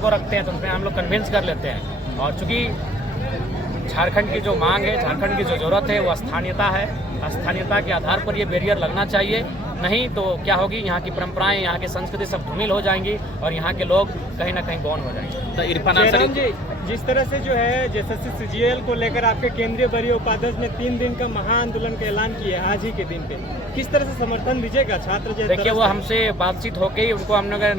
को रखते हैं तो उसमें हम लोग कन्विंस कर लेते हैं। और चूँकि झारखंड की जो मांग है, झारखंड की जो ज़रूरत है वो स्थानीयता है। स्थानीयता के आधार पर ये बैरियर लगना चाहिए, नहीं तो क्या होगी, यहाँ की परंपराएं, यहाँ की संस्कृति सब धूमिल हो जाएंगी और यहाँ के लोग कहीं ना कहीं गौण हो जाएंगे। तो इरफान जी, जिस तरह से जो है जेएसएससी सीजीएल को लेकर आपके केंद्रीय वरीय उपाध्यक्ष ने 3 दिन का महाआंदोलन का ऐलान किया आज ही के दिन पे, किस तरह से समर्थन दीजिएगा छात्र? देखिए, वो हमसे बातचीत होके ही उनको हमने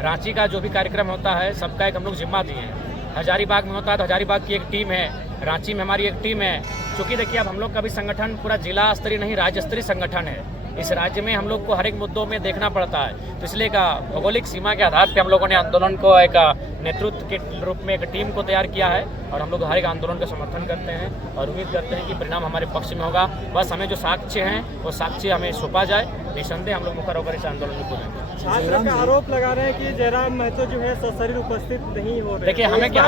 रांची का जो भी कार्यक्रम होता है सबका एक हम लोग जिम्मा दिए हैं। हजारीबाग में होता है तो हजारीबाग की एक टीम है, रांची में हमारी एक टीम है। चूँकि देखिए, अब हम लोग का भी संगठन पूरा जिला स्तरीय नहीं, राज्य स्तरीय संगठन है। इस राज्य में हम लोग को हर एक मुद्दों में देखना पड़ता है, तो इसलिए का भौगोलिक सीमा के आधार पे हम लोगों ने आंदोलन को एक नेतृत्व के रूप में एक टीम को तैयार किया है और हम लोग हर एक आंदोलन का समर्थन करते हैं और उम्मीद करते हैं कि परिणाम हमारे पक्ष में होगा। बस हमें जो साक्ष्य हैं वो साक्ष्य हमें सौंपा जाए, निसंदेह हम लोग मुखर होकर इस आंदोलन में कूदेंगे। छात्र का आरोप लगा रहे हैं कि जयराम महतो जो है सशरीर उपस्थित नहीं हो रहे। देखिए, हमें क्या,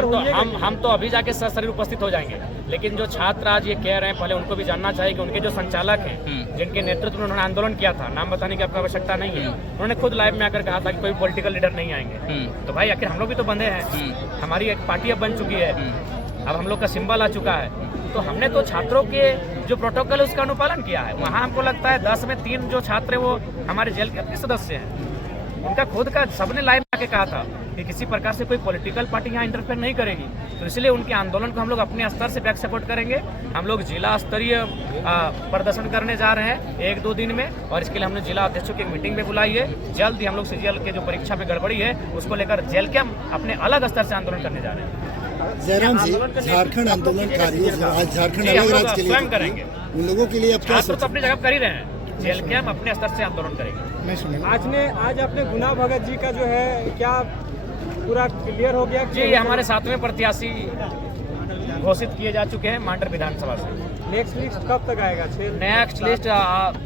हम तो अभी जाके सशरीर उपस्थित हो जाएंगे, लेकिन जो छात्र आज ये कह रहे हैं पहले उनको भी जानना चाहिए कि उनके जो संचालक हैं, जिनके नेतृत्व में उन्होंने आंदोलन किया था, नाम बताने की आपको आवश्यकता नहीं है, उन्होंने खुद लाइव में आकर कहा था कि कोई पॉलिटिकल लीडर नहीं आएंगे। तो भाई आखिर हम लोग भी तो बंधे हैं, हमारी एक पार्टी अब बन चुकी है, अब हम लोग का सिंबल आ चुका है, तो हमने तो छात्रों के जो प्रोटोकॉल है उसका अनुपालन किया है। वहाँ हमको लगता है 10 में 3 जो छात्र है वो हमारे जेल के अपने सदस्य हैं, उनका खुद का सबने लाइव में आके कहा था कि किसी प्रकार से कोई पॉलिटिकल पार्टी यहाँ इंटरफेयर नहीं करेगी। तो इसलिए उनके आंदोलन को हम लोग अपने स्तर से बैक सपोर्ट करेंगे। हम लोग जिला स्तरीय प्रदर्शन करने जा रहे हैं 1-2 दिन में, और इसके लिए हमने जिला अध्यक्षों की एक मीटिंग में बुलाई है। जल्द ही हम लोग सीजीएल के जो परीक्षा में गड़बड़ी है उसको लेकर जेल के हम अपने अलग स्तर से आंदोलन करने जा रहे हैं। जयराम जी, झारखंड आंदोलनकारियों झारखंड अलग राज्य के लिए स्वयं करेंगे, उन लोगों के लिए अब क्या छात्र तो अपनी जगह कर ही रहे हैं, जेल के हम अपने स्तर से आंदोलन करेंगे। आज आपने गुना भगत जी का जो है क्या पूरा क्लियर हो गया? जी, ये हमारे 7वें प्रत्याशी घोषित किए जा चुके हैं मांडर विधानसभा से। नेक्स्ट लिस्ट कब तक आएगा? नेक्स्ट लिस्ट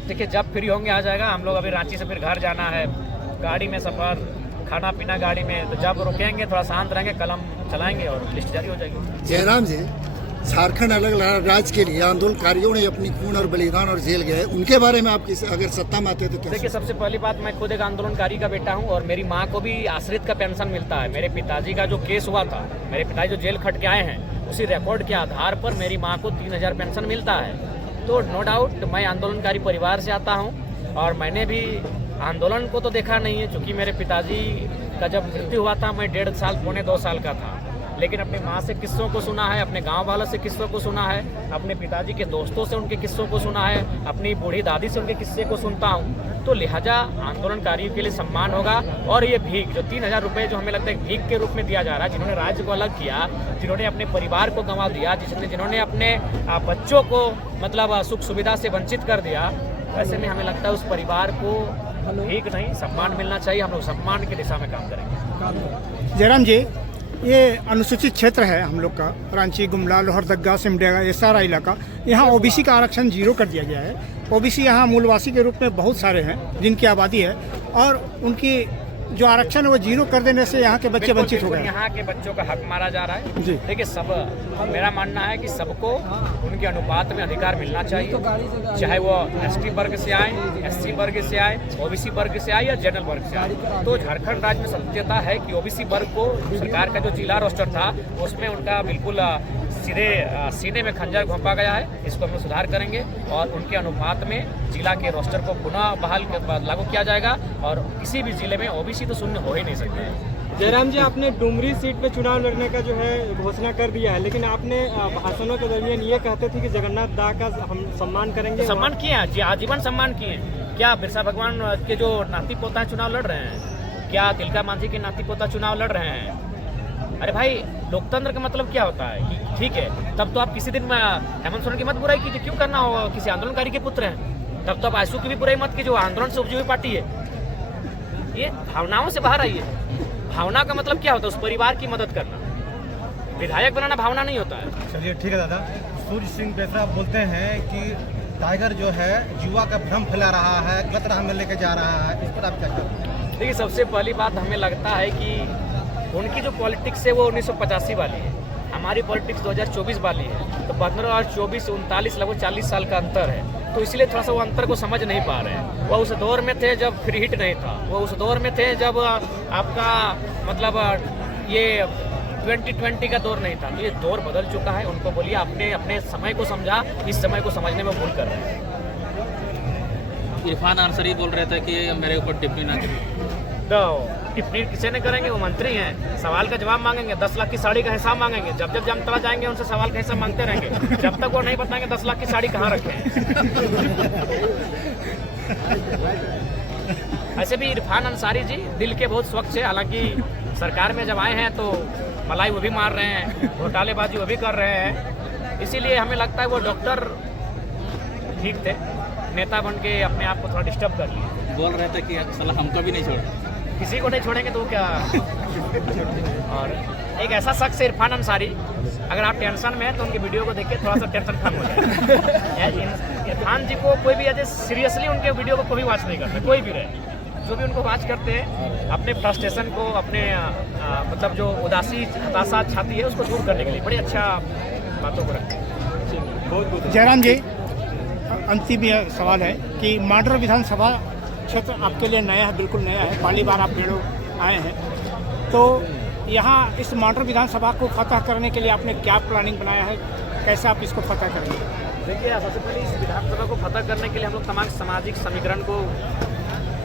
देखिए जब फ्री होंगे आ जाएगा। हम लोग अभी रांची से फिर घर जाना है, गाड़ी में सफर, खाना पीना गाड़ी में, तो जब रुकेंगे थोड़ा शांत रहेंगे, कलम चलाएंगे और लिस्ट जारी हो जाएगी। जयराम जी, झारखंड अलग राज्य के लिए आंदोलनकारियों ने अपनी खून और बलिदान और जेल गए, उनके बारे में आप अगर सत्ता में आते तो क्या? देखिए, सबसे पहली बात, मैं खुद एक आंदोलनकारी का बेटा हूं और मेरी माँ को भी आश्रित का पेंशन मिलता है। मेरे पिताजी का जो केस हुआ था, मेरे पिताजी जो जेल खट के आए हैं, उसी रिकॉर्ड के आधार पर मेरी माँ को 3000 पेंशन मिलता है। तो नो डाउट मैं आंदोलनकारी परिवार से आता हूँ और मैंने भी आंदोलन को तो देखा नहीं है, चूँकि मेरे पिताजी का जब मृत्यु हुआ था मैं 1.5 साल, पौने 2 साल का था। लेकिन अपने माँ से किस्सों को सुना है, अपने गांव वालों से किस्सों को सुना है, अपने पिताजी के दोस्तों से उनके किस्सों को सुना है, अपनी बूढ़ी दादी से उनके किस्से को सुनता हूँ। तो लिहाजा आंदोलनकारियों के लिए सम्मान होगा। और ये भीख जो 3000 रुपये जो हमें लगता है भीख के रूप में दिया जा रहा है, जिन्होंने राज्य को अलग किया, जिन्होंने अपने परिवार को गंवा दिया, जिन्होंने अपने बच्चों को मतलब सुख सुविधा से वंचित कर दिया, ऐसे में हमें लगता है उस परिवार को भीख नहीं सम्मान मिलना चाहिए। हम लोग सम्मान की दिशा में काम करेंगे। जयराम जी, ये अनुसूचित क्षेत्र है हम लोग का, रांची, गुमला, लोहरदगा, सिमडेगा, ये सारा इलाका, यहाँ ओबीसी का आरक्षण 0 कर दिया गया है। ओबीसी यहाँ मूलवासी के रूप में बहुत सारे हैं जिनकी आबादी है, और उनकी जो आरक्षण है वो 0 कर देने से यहाँ के बच्चे वंचित हो गए। यहाँ के बच्चों का हक मारा जा रहा है। जी, देखिए, मेरा मानना है कि सबको उनके अनुपात में अधिकार मिलना चाहिए, चाहे वो एसटी वर्ग से आए, एससी वर्ग से आए, ओबीसी वर्ग से आए या जनरल वर्ग से आए। तो झारखंड राज्य में सत्यता है कि ओबीसी वर्ग को सरकार का जो जिला रोस्टर था उसमें उनका बिल्कुल सीधे सीने में खंजर घोंपा गया है। इसको हम सुधार करेंगे और उनके अनुपात में जिला के रोस्टर को पुनः बहाल लागू किया जाएगा और किसी भी जिले में ओबीसी तो शून्य हो ही नहीं सकते। जयराम जी, आपने डुमरी सीट पे चुनाव लड़ने का जो है घोषणा कर दिया है, लेकिन आपने भाषणों के दरमियान ये कहते थे कि जगन्नाथ दा का हम सम्मान करेंगे। सम्मान किए हैं जी, आजीवन सम्मान किए हैं। क्या बिरसा भगवान के जो नाती पोता चुनाव लड़ रहे हैं? क्या तिलका मांझी के नाती पोता चुनाव लड़ रहे हैं? अरे भाई, लोकतंत्र का मतलब क्या होता है कि ठीक है, तब तो आप किसी दिन हेमंत सोरेन की मत बुराई कीजिए, क्यों करना हो? किसी आंदोलनकारी के पुत्र हैं, तब तो आप आयसू की भी बुराई मत कीजिए, आंदोलन से उपजी हुई पार्टी है। ये भावनाओं से बाहर आइए। भावना का मतलब क्या होता है? उस परिवार की मदद करना। विधायक बनाना भावना नहीं होता है। चलिए ठीक है दादा। सूर्य सिंह बेसरा बोलते हैं कि टाइगर जो है युवा का भ्रम फैला रहा है, गलत राह में लेके जा रहा है, इस पर आप क्या कहेंगे? देखिए, सबसे पहली बात हमें लगता है कि उनकी जो पॉलिटिक्स है वो 1985 वाली है, हमारी पॉलिटिक्स 2024 वाली है। तो 15 और 24, 39 लगभग 40 साल का अंतर है। तो इसलिए थोड़ा सा वो अंतर को समझ नहीं पा रहे हैं। वो उस दौर में थे जब फ्री हिट नहीं था, वो उस दौर में थे जब आपका मतलब ये 2020 का दौर नहीं था, तो ये दौर बदल चुका है। उनको बोलिए अपने अपने समय को समझा, इस समय को समझने में भूल कर रहे हैं। इरफान अंसारी बोल रहे थे कि मेरे ऊपर टिप्पणी ना करें। तो टिप्पणी किसी ने करेंगे, वो मंत्री हैं, सवाल का जवाब मांगेंगे, 10 लाख की साड़ी का हिसाब मांगेंगे। जब जब हम तला जाएंगे उनसे सवाल का हिसाब मांगते रहेंगे, जब तक वो नहीं बताएंगे 10 लाख की साड़ी कहाँ रखे हैं। ऐसे भी इरफान अंसारी जी दिल के बहुत स्वच्छ है। हालांकि सरकार में जब आए हैं तो मलाई वो भी मार रहे हैं, घोटालेबाजी वो भी कर रहे हैं। इसीलिए हमें लगता है वो डॉक्टर ठीक थे, नेता बन के अपने आप को थोड़ा डिस्टर्ब कर लिए। बोल रहे थे कि साला हमको भी नहीं छोड़, किसी को नहीं छोड़ेंगे तो क्या। और एक ऐसा शख्स है इरफान अंसारी, अगर आप टेंशन में हैं तो उनकी वीडियो को देखिए, थोड़ा सा टेंशन कम हो जाए। इरफान जी को कोई भी ऐसे सीरियसली उनके वीडियो को कोई वॉच नहीं करता, कोई भी रहे। जो भी उनको वॉच करते हैं अपने फ्रस्ट्रेशन को, अपने मतलब जो उदासी हताशा छाती है उसको दूर करने के लिए बड़ी अच्छा बातों को रखते हैं। जयराम जी, अंतिम यह सवाल है कि मांडर विधानसभा क्षेत्र आपके लिए नया है, बिल्कुल नया है, पहली बार आप बेड़ो आए हैं, तो यहाँ इस मांडर विधानसभा को फतह करने के लिए आपने क्या प्लानिंग बनाया है, कैसे आप इसको फतह करेंगे? देखिए, सबसे पहले इस विधानसभा को फतह करने के लिए हम लोग तमाम सामाजिक समीकरण को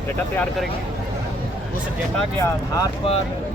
डेटा तैयार करेंगे। उस डेटा के आधार पर